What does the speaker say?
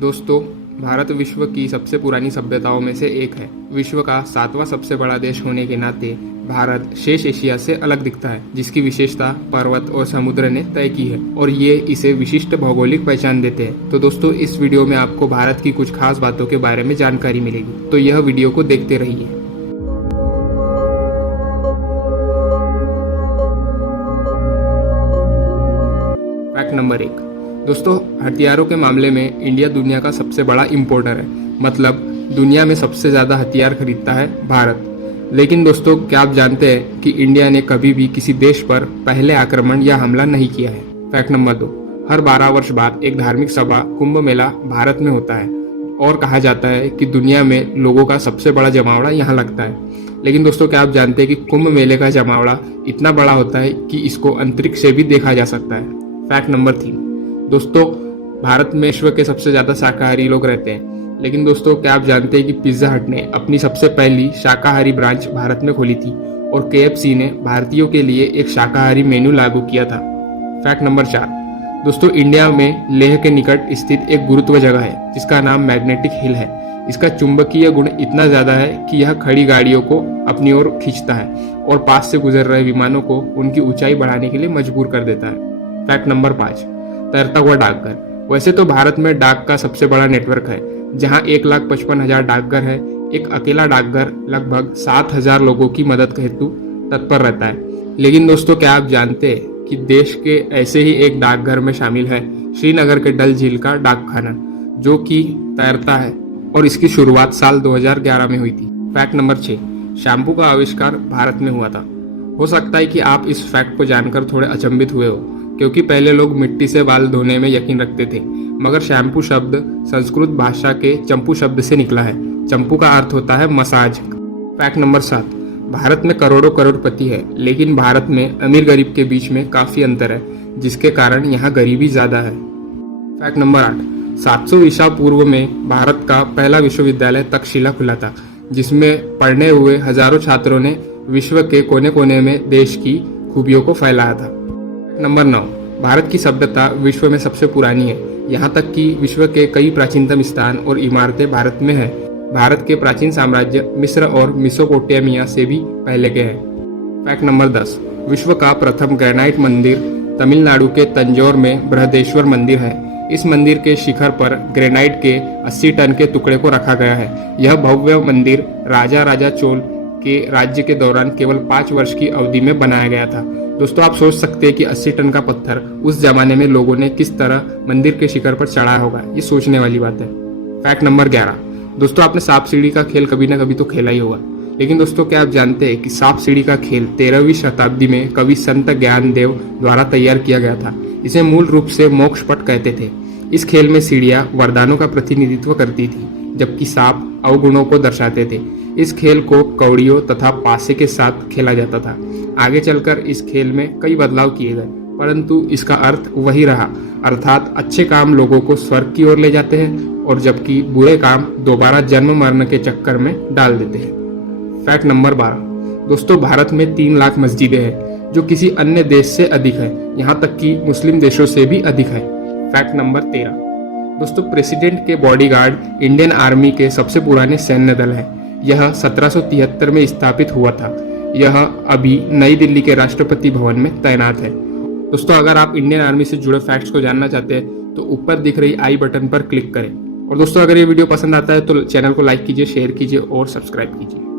दोस्तों, भारत विश्व की सबसे पुरानी सभ्यताओं में से एक है। विश्व का 7वां सबसे बड़ा देश होने के नाते भारत शेष एशिया से अलग दिखता है, जिसकी विशेषता पर्वत और समुद्र ने तय की है और ये इसे विशिष्ट भौगोलिक पहचान देते हैं। तो दोस्तों, इस वीडियो में आपको भारत की कुछ खास बातों के बारे में जानकारी मिलेगी, तो यह वीडियो को देखते रहिए। Fact number 1। दोस्तों, हथियारों के मामले में इंडिया दुनिया का सबसे बड़ा इंपोर्टर है। मतलब दुनिया में सबसे ज़्यादा हथियार खरीदता है भारत। लेकिन दोस्तों, क्या आप जानते हैं कि इंडिया ने कभी भी किसी देश पर पहले आक्रमण या हमला नहीं किया है। Fact number 2। हर 12 वर्ष बाद एक धार्मिक सभा कुंभ मेला भारत में होता है और कहा जाता है कि दुनिया में लोगों का सबसे बड़ा जमावड़ा यहाँ लगता है। लेकिन दोस्तों, क्या आप जानते हैं कि कुंभ मेले का जमावड़ा इतना बड़ा होता है कि इसको अंतरिक्ष से भी देखा जा सकता है। Fact number 3। दोस्तों, भारत में विश्व के सबसे ज़्यादा शाकाहारी लोग रहते हैं। लेकिन दोस्तों, क्या आप जानते हैं कि पिज्ज़ा हट ने अपनी सबसे पहली शाकाहारी ब्रांच भारत में खोली थी और KFC ने भारतीयों के लिए एक शाकाहारी मेन्यू लागू किया था। Fact number 4। दोस्तों, इंडिया में लेह के निकट स्थित एक गुरुत्व जगह है जिसका नाम मैग्नेटिक हिल है। इसका चुंबकीय गुण इतना ज़्यादा है कि यह खड़ी गाड़ियों को अपनी ओर खींचता है और पास से गुजर रहे विमानों को उनकी ऊंचाई बढ़ाने के लिए मजबूर कर देता है। Fact number 5। तैरता हुआ डाकघर। वैसे तो भारत में डाक का सबसे बड़ा नेटवर्क है, जहां 1,55,000 डाकघर है। एक अकेला डाकघर लगभग 7,000 लोगों की मदद हेतु तत्पर रहता है। लेकिन दोस्तों, क्या आप जानते हैं कि देश के ऐसे ही एक डाकघर में शामिल है श्रीनगर के डल झील का डाकखाना, जो कि तैरता है और इसकी शुरुआत साल 2011 में हुई थी। Fact number 6। शैम्पू का आविष्कार भारत में हुआ था। हो सकता है कि आप इस फैक्ट को जानकर थोड़े अचंभित हुए हो, क्योंकि पहले लोग मिट्टी से बाल धोने में यकीन रखते थे, मगर शैम्पू शब्द संस्कृत भाषा के चंपू शब्द से निकला है। चंपू का अर्थ होता है मसाज। Fact number 7। भारत में करोड़ों करोड़पति है, लेकिन भारत में अमीर गरीब के बीच में काफी अंतर है, जिसके कारण यहाँ गरीबी ज्यादा है। Fact number 8। 700 ईसा पूर्व में भारत का पहला विश्वविद्यालय तक्षशिला खुला था, जिसमें पढ़ने हुए हजारों छात्रों ने विश्व के कोने कोने में देश की खूबियों को फैलाया था। नंबर 9। भारत की सभ्यता विश्व में सबसे पुरानी है। यहाँ तक कि विश्व के कई प्राचीनतम स्थान और इमारतें भारत में हैं। भारत के प्राचीन साम्राज्य मिस्र और मेसोपोटामिया से भी पहले के हैं। Fact number 10। विश्व का प्रथम ग्रेनाइट मंदिर तमिलनाडु के तंजौर में बृहदेश्वर मंदिर है। इस मंदिर के शिखर पर ग्रेनाइट के 80 टन के टुकड़े को रखा गया है। यह भव्य मंदिर राजा चोल के राज्य के दौरान केवल 5 वर्ष की अवधि में बनाया गया था। दोस्तों, आप सोच सकते हैं कि 80 टन का पत्थर उस जमाने में लोगों ने किस तरह मंदिर के शिखर पर चढ़ाया होगा। ये सोचने वाली बात है। Fact number 11। दोस्तों, आपने सांप सीढ़ी का खेल कभी ना कभी तो खेला ही होगा। लेकिन दोस्तों, क्या आप जानते हैं कि सांप सीढ़ी का खेल 13वीं शताब्दी में कवि संत ज्ञानदेव द्वारा तैयार किया गया था। इसे मूल रूप से मोक्ष पट कहते थे। इस खेल में सीढ़ियां वरदानों का प्रतिनिधित्व करती थी, जबकि सांप अवगुणों को दर्शाते थे। इस खेल को कौड़ियों तथा पासे के साथ खेला जाता था। आगे चलकर इस खेल में कई बदलाव किए गए, परंतु इसका अर्थ वही रहा, अर्थात अच्छे काम लोगों को स्वर्ग की ओर ले जाते हैं और जबकि बुरे काम दोबारा जन्म मरण के चक्कर में डाल देते हैं। Fact number 12। दोस्तों, भारत में 3 लाख मस्जिदें हैं, जो किसी अन्य देश से अधिक है, यहाँ तक कि मुस्लिम देशों से भी अधिक है। Fact number 13। दोस्तों, प्रेसिडेंट के बॉडीगार्ड इंडियन आर्मी के सबसे पुराने सैन्य दल है। यह 1773 में स्थापित हुआ था। यह अभी नई दिल्ली के राष्ट्रपति भवन में तैनात है। दोस्तों, अगर आप इंडियन आर्मी से जुड़े फैक्ट्स को जानना चाहते हैं तो ऊपर दिख रही आई बटन पर क्लिक करें। और दोस्तों, अगर ये वीडियो पसंद आता है तो चैनल को लाइक कीजिए, शेयर कीजिए और सब्सक्राइब कीजिए।